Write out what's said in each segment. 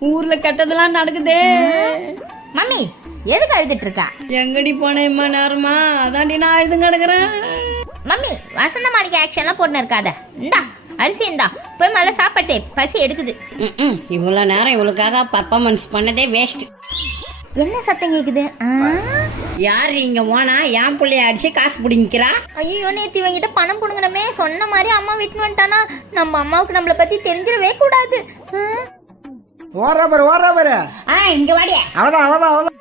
ஊர்ல கெட்டதெல்லாம் நடக்குதே. மம்மி எதுக்கு அழுதுட்டு இருக்கா எங்கடி போனேம்மா நேரமா? அதாண்டி நான் அழுது கிடக்குறேன். மம்மி வசந்த மாளிகை ஆக்ஷன்லாம் போட்டு இருக்காத. இந்தா அரிசி இந்தா. போய் மேல சாப்பாட்டு பசி எடுக்குது. இவ்வளோ நேரம் இவளுக்காக பர்ஃபார்மன்ஸ் பண்ணதே வேஸ்ட் என்ன சத்தம் கேக்குது? யார் இங்க போனா என் பிள்ளைய அடிச்சு காசு பிடிங்கிறா ஐயோ நேத்து இவங்கிட்ட பணம் புடுங்கணுமே சொன்ன மாதிரி அம்மா விட்டு வந்துட்டானா. நம்ம அம்மாவுக்கு நம்மள பத்தி தெரிஞ்சிடவே கூடாது. ஆ? ஓடுறா பாரு ஆ இங்க வாடியா அவதான் அவதான் அவதான்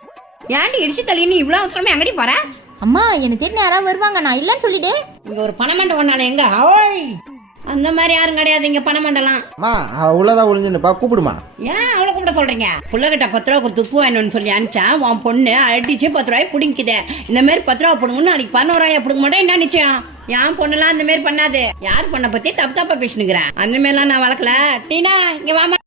ஏன்டி இடிச்சு தள்ளின்னு இவ்வளோ அவசரமே எங்கடி போற? அம்மா என்ன தேடி யாராவது வருவாங்க? நான் இல்லைன்னு சொல்லிட்டே. இங்க ஒரு பணமண்டை ஒன்னால எங்க? ஓய் அந்த மாதிரி யாரும் கிடையாது இங்க பணமண்டலாம் அம்மா அவ உள்ளதான் ஒளிஞ்சுன்னுப்பா கூப்பிடுமா? ஏன் அவளை கூப்பிட சொல்றீங்க? புள்ளகிட்ட பத்து ரூபா கொடுத்து பூ வேணும்னு சொல்லி அனுப்பிச்சா உன் பொண்ணு அடிச்சு பத்து ரூபாய் பிடிக்குது இந்த மாதிரி பத்து ரூபா பிடுங்கன்னு நாளைக்கு பதினோராயிரம் பிடுங்க மாட்டேன். என்ன நிச்சயம்? என் பொண்ணுலாம் அந்த மாதிரி பண்ணாது. யார் பொண்ணை பத்தி தப்பு தப்பா பேசினுக்கிறேன். அந்த மாதிரிலாம் நான் வளர்க்கல. டீனா இங்க வாமா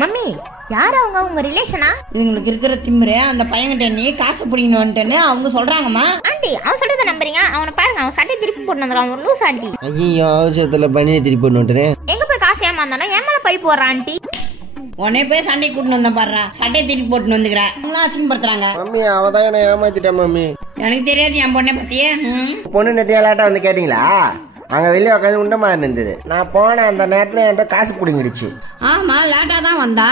மம்மி யார் அவங்க? உங்க ரிலேஷனா இதுங்களுக்கு இருக்கிற திமிரு அந்த பையன்கிட்ட நீ காசு பிடிக்கணும்ட்டுன்னு அவங்க சொல்றாங்கம்மா. ஆண்டி அவன் சொல்றத நம்புறீங்க? அவனை பாருங்க அவன் சட்டை திருப்பி போட்டு வந்துடுறான். ஒரு லூஸ் ஆண்டி. ஐயோ அவசரத்துல பனியை திருப்பி போட்டு எங்க போய் காசு ஏமாந்தானோ? ஏன் மேல பழி போடுறான் ஆண்டி. உடனே போய் சண்டை கூட்டின்னு வந்தேன் பாடுறா சட்டையை திருப்பி போட்டுன்னு வந்துக்கிற. அவங்களாம் அசிங்கப்படுத்துறாங்க. மம்மி அவதான் என்ன ஏமாத்திட்டா மம்மி. எனக்கு தெரியாது என் பொண்ணை பத்தியே. பொண்ணு லேட்டா வந்து கேட்டீங்களா? அங்க வெளியே உட்காந்து உண்டமா இருந்தது. நான் போன அந்த நேரத்துல என்கிட்ட காசு பிடிங்கிடுச்சு ஆமா லேட்டா தான் வந்தா.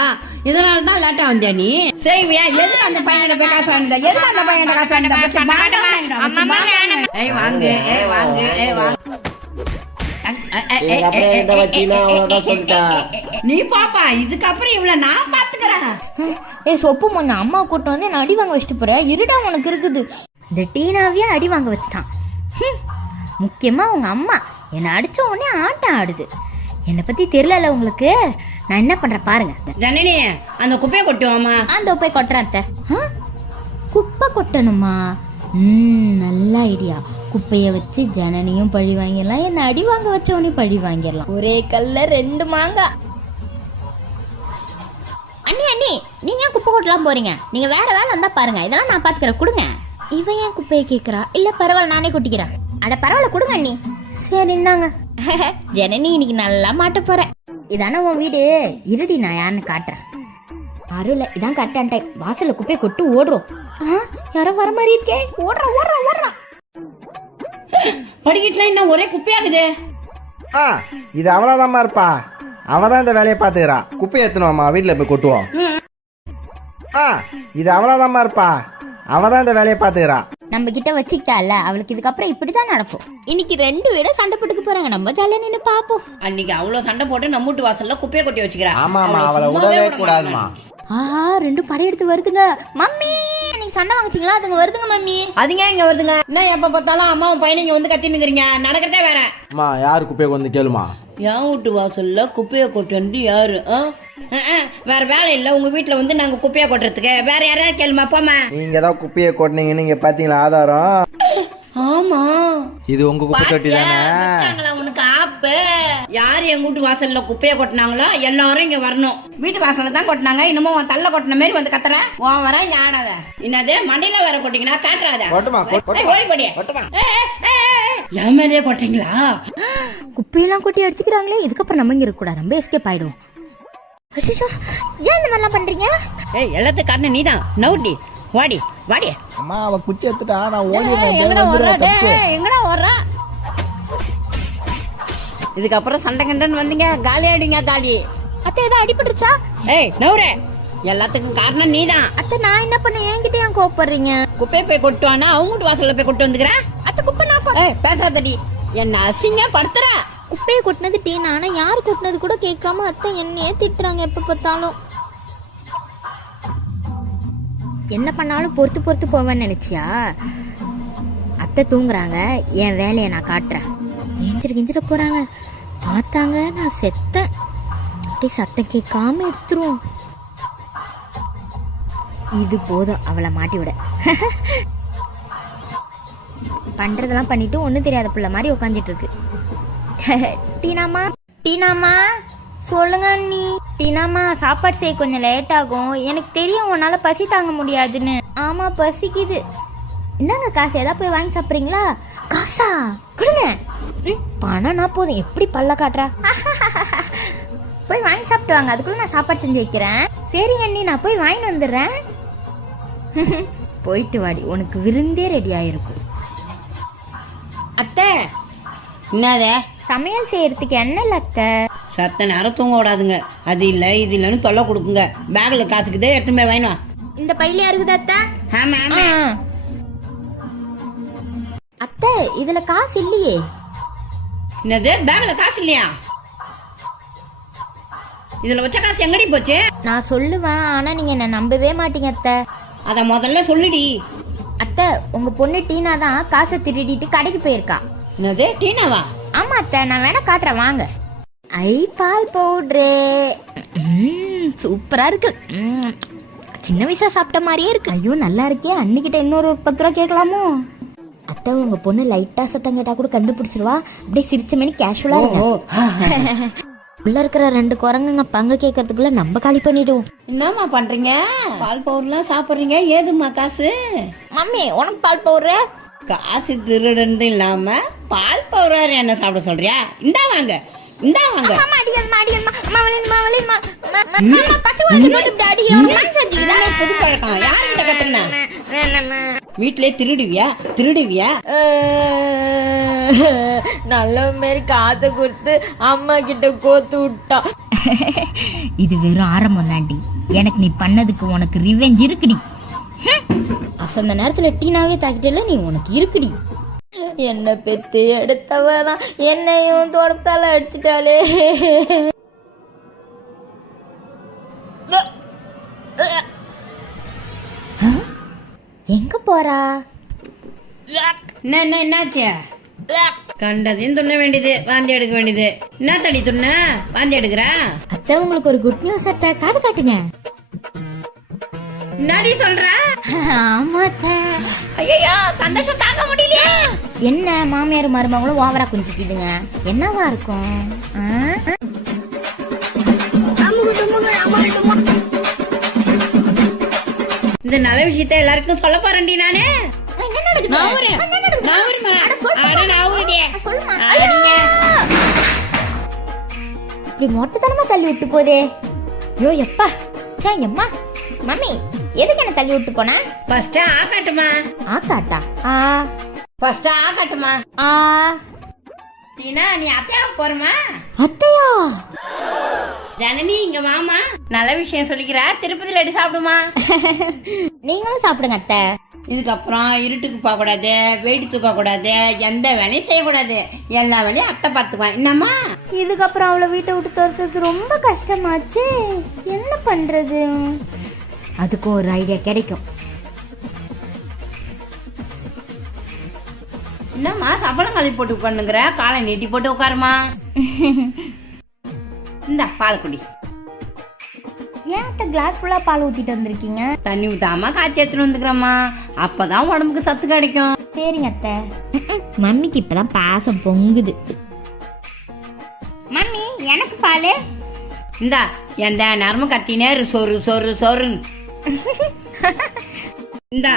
இதனால தான் லேட்டா வந்தியா நீ? செய்வியா எதுக்கு அந்த பையன்கிட்ட போய் காசு வாங்கிட்ட எதுக்கு அந்த பையன்கிட்ட காசு வாங்கிட்ட. ஏய் வாங்கு ஏய் வாங்கு. ஏய் வாங்கு நீ பாப்பா இதுக்கப்புறம் இவ்வளவு நான் பாத்துக்கிறேன். ஏ சொப்பு முன்ன அம்மா கூட்டு வந்து என்ன அடி வாங்க வச்சுட்டு போற? இருடா உனக்கு இருக்குது. இந்த டீனாவே அடி வாங்க வச்சுட்டான். ஹம். முக்கியமா உங்க அம்மா. என்னை அடிச்ச உடனே ஆட்டம் ஆடுது. என்னை பத்தி தெரியல உங்களுக்கு? நான் என்ன பண்றேன் பாருங்க. ஜனனி அந்த குப்பையை கொட்டுவாமா அந்த போய் கொட்டுறேன் அத்தை. குப்பை கொட்டணுமா? ம் நல்ல ஐடியா. குப்பைய வச்சு ஜனனியும் பழி வாங்கிடலாம். என்ன அடி வாங்க வச்சவனையும் பழி வாங்கிடலாம். ஒரே கல்ல ரெண்டு மாங்காய் அண்ணி அண்ணி நீங்க ஏன் குப்பை கொட்டலாம் போறீங்க? நீங்க வேற வேலை வந்தா பாருங்க. இதெல்லாம் நான் பாத்துக்கிறேன். கொடுங்க. இவ ஏன் குப்பையை கேக்குறா? இல்ல பரவாயில்ல நானே கொட்டிக்கிறேன். அட பரவாயில்ல கொடுங்க அண்ணி. சரி இந்தாங்க. ஜனனி இன்னைக்கு நல்லா மாட்ட போறேன் இதானே உன் வீடு? இருடி நான் யாருன்னு காட்டுறேன். அருள இதான் கரெக்டான டைம் வாசல்ல குப்பையை கொட்டு ஓடுறோம். யாரோ வர மாதிரி இருக்கே. ஓடுறோம் ஓடுறோம் ஓடுறோம் படிக்கட்டுலாம் என்ன ஒரே குப்பையாகுது ஆ இது அவளாதாம்மா இருப்பா. அவதான் இந்த வேலையை பாத்துக்கிறா குப்பை ஏத்தணும்மா வீட்டுல போய் கொட்டுவோம். ஆ இது அவளாதாம்மா இருப்பா. அவதான் இந்த வேலையை பாத்துக்கிறா நம்ம கிட்ட வச்சுக்கிட்டால அவளுக்கு இதுக்கப்புறம் இப்படிதான் நடக்கும். இன்னைக்கு ரெண்டு பேரும் சண்டை போட்டுக்க போறாங்க. நம்ம ஜாலியா நின்று பாப்போம் அன்னைக்கு அவ்வளவு சண்டை போட்டு நம்ம வீட்டு வாசல்ல குப்பையை கொட்டி வச்சுக்கிறா. ஆமாமா அவளை அவளை விடவே விட கூடாதுமா ஆஹா ரெண்டு படையெடுத்து வருதுங்க. மம்மி நீங்க சண்டை வாங்கிச்சிங்களா? அதுங்க வருதுங்க மம்மி. அதுங்க இங்க வருதுங்க. என்ன எப்ப பார்த்தாலும் அம்மாவும் பையனும் இங்க வந்து கத்தினுக்கிறீங்க நடக்கிறதே வேற. அம்மா யார் குப்பையை வந்து கேளுமா? என் வீட்டு வாசல்ல குப்பையை கொட்டு வந்து யாரு? ஆ? வேற வேலை இல்ல. உங்க வீட்டுல வந்து நாங்க குப்பையை கொட்டுறதுக்கு. வேற யாராவது கேளுமா போமா நீங்க தான் குப்பையை கொட்டினீங்கன்னு நீங்க பாத்தீங்களா ஆதாரம்? ஆமா. இது உங்க குப்பை தொட்டி தானே? உனக்கு ஆப்பு? யார் எங்க வீட்டு வாசல்ல குப்பையை கொட்டினாங்களோ எல்லாரும் இங்க வரணும். வீட்டு வாசல்ல தான் கொட்டினாங்க. இன்னமும் உன் தள்ள கொட்டின மாதிரி வந்து கத்துற. உன் வர இங்க ஆடாத. என்னது? மண்டையில வேற கொட்டிங்கன்னா காட்டுறாத. கொட்டுமா, என் மேலேயே கொட்டீங்களா குப்பையெல்லாம் கொட்டி அடிச்சுக்கிறாங்களே இதுக்கப்புறம் நம்ம இங்க இருக்க கூடாது நம்ம எஸ்கேப் ஆயிடும் அச்சச்சோ, ஏன் இந்த மாதிரிலாம் பண்றீங்க? ஏய் எல்லாத்துக்கும் காரணம் நீதான். நவுட்டி வாடி வாடி. அம்மா அவ குச்சி எடுத்துட்டா நான் ஏய், எங்கடா வர்ற? டேய், எங்கடா வர்ற? இதுக்கப்புறம் சண்டை கண்டன்னு வந்தீங்க காலி ஆயிடுங்க காலி. அத்தை ஏதோ அடிபட்டுருச்சா? ஏய் நவுரே எல்லாத்துக்கும் காரணம் நீதான். அத்தை நான் என்ன பண்ண என்கிட்ட ஏன் கோவப்படுறீங்க? குப்பையை போய் கொட்டுவானா? அவங்க வீட்டு வாசல்ல போய் கொட்டு வந்துக்கிறேன் அத்தை குப்பை ஏய் பேசாதடி. என்ன அசிங்க படுத்துற குப்பையை கொட்டினது டீனா ஆனா யார் கொட்டினது கூட கேட்காம அத்தை என்னையே திட்டுறாங்க எப்ப பார்த்தாலும். என்ன பண்ணாலும் பொறுத்து பொறுத்து போவேன்னு நினைச்சியா? அத்தை தூங்குறாங்க. என் வேலையை நான் காட்டுறேன். எஞ்சிர கிஞ்சிர போறாங்க. பார்த்தாங்க நான் செத்தேன். அப்படியே சத்தம் கேட்காம எடுத்துருவோம். இது போதும். அவளை மாட்டி விட பண்றதெல்லாம் பண்ணிட்டு ஒன்றும் தெரியாத பிள்ளை மாதிரி உட்காந்துட்டு இருக்கு. டீனாமா டீனாமா சொல்லுங்க அண்ணி. டீனாமா சாப்பாடு செய்ய கொஞ்சம் லேட் ஆகும். எனக்கு தெரியும் உன்னால பசி தாங்க முடியாதுன்னு. ஆமா பசிக்குது. என்னங்க காசு. ஏதாவது போய் வாங்கி சாப்பிட்றீங்களா? காசா? கொடுங்க. பணம்னா போதும். எப்படி பல்ல காட்டுறா? போய் வாங்கி சாப்பிட்டு வாங்க. அதுக்குள்ள நான் சாப்பாடு செஞ்சு வைக்கிறேன். சரி அண்ணி நான் போய் வாங்கிட்டு வந்துடுறேன். போயிட்டு வாடி. உனக்கு விருந்தே ரெடி ஆயிருக்கும். அத்தை. என்னதே? சமையல் செய்யறதுக்கு என்ன இல்ல அத்தை? சத்த நேரம் தூங்க விடாதுங்க. அது இல்ல இது இல்லைன்னு தொல்லை கொடுக்குங்க. பேக்ல காசுக்குதே எடுத்துமே வேணும் இந்த பையில இருக்குது அத்தை? ஆமா ஆமா. அத்தை இதுல காசு இல்லையே. என்னது? பேக்ல காசு இல்லையா? இதுல வச்ச காசு எங்கடி போச்சு? நான் சொல்லுவேன் ஆனா நீங்க என்ன நம்பவே மாட்டீங்க அத்தை. அத முதல்ல சொல்லுடி. அத்தை உங்க பொண்ணு டீனா தான் காசை திருடிட்டு கடைக்கு போயிருக்கா. என்னது டீனாவா? ஆமா அத்தை நான் வேணா காட்டுறேன் வாங்க. ஐ பால் பவுட்ரு. சூப்பரா இருக்கு. சின்ன வயசுல சாப்பிட்ட மாதிரியே இருக்கு. ஐயோ நல்லா இருக்கே. அன்னிக்கிட்ட இன்னொரு பத்து ரூபா கேட்கலாமோ? அத்தை உங்க பொண்ணு லைட்டா சத்தம் கேட்டா கூட கண்டுபிடிச்சிருவா. அப்படியே சிரிச்ச மணி கேஷுவலா இருங்க உள்ள இருக்கிற ரெண்டு குரங்குங்க பங்கு கேட்கறதுக்குள்ள நம்ம காலி பண்ணிடுவோம். என்னம்மா பண்றீங்க? பால் பவுர்லாம் சாப்பிடுறீங்க? ஏதும்மா காசு? மம்மி உனக்கு பால் பவுட்ரு? காசு திருடுறது இல்லாம பால் பவுராரு என்ன சாப்பிட சொல்றியா? இந்தா வாங்க. இந்தா வாங்க. இதெல்லாம் புது பழக்கம். யாருக்கிட்ட கத்துனா வீட்லயே திருடுவியா? திருடுவியா? நல்ல மாரி காசை கொடுத்து அம்மா கிட்ட கோத்து விட்டா. இது வெறும் ஆரம்பம் தாண்டி எனக்கு நீ பண்ணதுக்கு உனக்கு ரிவெஞ்ச் இருக்குடி. அசந்த நேரத்துல டீனாவே தாக்கிட்டல நீ உனக்கு இருக்குடி. என்ன பெத்து எடுத்தவதான் என்னையும் தொடத்தால அடிச்சிட்டாலே எங்க போறா? என்ன என்ன என்னாச்சு? கண்டதையும் துண்ண வேண்டியது வாந்தி எடுக்க வேண்டியது. என்ன தடி துண்ண? வாந்தி எடுக்கிறா? அத்தை உங்களுக்கு ஒரு குட் நியூஸ் அத்தை. காது காட்டுங்க. என்னடி சொல்ற? ஆமா அத்தை. ஐயோ சந்தோஷம் தாங்க முடியலையே. என்ன மாமியார் மருமகளும் ஓவரா குஞ்சிக்கிதுங்க என்னவா இருக்கும்? இந்த நல்ல விஷயத்த எல்லாருக்கும் சொல்ல போறேன்டி நானு. இப்படி மொட்டத்தனமா தள்ளி விட்டு போதே. ஐயோ எப்பா. சே எம்மா. மம்மி எதுக்கு என்ன தள்ளி விட்டு போன? ஃபர்ஸ்ட் ஆ காட்டுமா ஆத்தாட்டா ஆ. ஃபர்ஸ்ட் ஆ காட்டுமா ஆ. நீனா நீ அத்தையா போறமா? அத்தையா? ஜனனி இங்க வாமா. நல்ல விஷயம் சொல்லிக்கிறா. திருப்பதி லட்டு சாப்பிடுமா? நீங்களும் சாப்பிடுங்க அத்தை. இதுக்கப்புறம் இருட்டுக்கு போக கூடாது வெயிட் தூக்க கூடாது எந்த வேலையும் செய்யக்கூடாது. எல்லா வேலையும் அத்தை பார்த்துக்குவேன் என்னம்மா? இதுக்கப்புறம் அவளை வீட்டை விட்டு துரத்துறது ரொம்ப கஷ்டமாச்சு. என்ன பண்றது? அதுக்கு ஒரு ஐடியா கிடைக்கும். என்னம்மா சப்பளம் கழுவி போட்டு பண்ணுங்கிற காலை நீட்டி போட்டு உட்காருமா? இந்த பால் குடி ஏன் அத்தை கிளாஸ் ஃபுல்லா பால் ஊத்திட்டு வந்திருக்கீங்க? தண்ணி ஊத்தாம காய்ச்சி எடுத்துட்டு வந்துக்கிறோம்மா. அப்பதான் உடம்புக்கு சத்து கிடைக்கும். சரிங்க அத்தை. மம்மிக்கு இப்பதான் பாசம் பொங்குது. மம்மி எனக்கு பால். இந்தா எந்த நேரமும் கத்தினே இரு, சொரு சொரு சொருன்னு இந்தா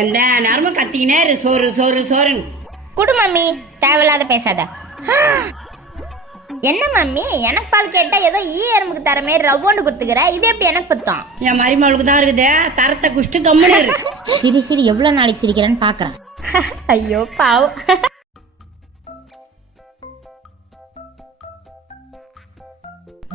எந்த நேரமும் கத்தினே இரு, சொரு சொரு சொருன்னு குடு மம்மி தேவையில்லாத பேசாத. என்ன மம்மி எனக்கு பால் கேட்டா ஏதோ ஈ எறும்புக்கு தர மாதிரி ரவ்வோண்டு கொடுத்துக்கிற? இது எப்படி எனக்கு பத்தம்? என் மருமகளுக்கு தான் இருக்குது. தரத்தை குஷ்டு கம்முன்னு இரு. சிரி சிரி எவ்வளவு நாளைக்கு சிரிக்கிறேன்னு பாக்குறேன். ஐயோ பாவம்.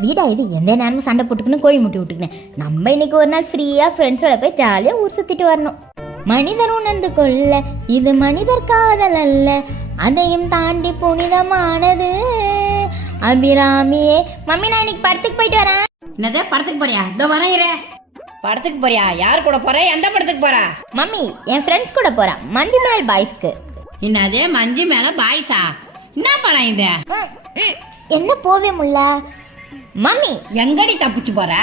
வீடா இது? எந்த நேரமும் சண்டை போட்டுக்கணும் கோழி முட்டி விட்டுக்கணும் நம்ம இன்னைக்கு ஒரு நாள் ஃப்ரீயா ஃப்ரெண்ட்ஸோட போய் ஜாலியா ஊர் சுத்திட்டு வரணும். மனிதர் உணர்ந்து கொள்ள இது மனிதர் காதல் அல்ல. அதையும் தாண்டி புனிதமானது. அபிராமியே மம்மி நான் இன்னைக்கு படத்துக்கு போயிட்டு வரேன். என்னது படத்துக்கு போறியா? இதோ வரேன் இரு. படத்துக்கு போறியா? யார் கூட போற? எந்த படத்துக்கு போற? மம்மி என் ஃப்ரெண்ட்ஸ் கூட போறேன் மஞ்சு மேல் பாய்ஸ்க்கு என்னது மஞ்சு மேல பாய்ஸா என்ன படம் இது? என்ன போவே முடியல மம்மி. எங்கடி தப்பிச்சு போற?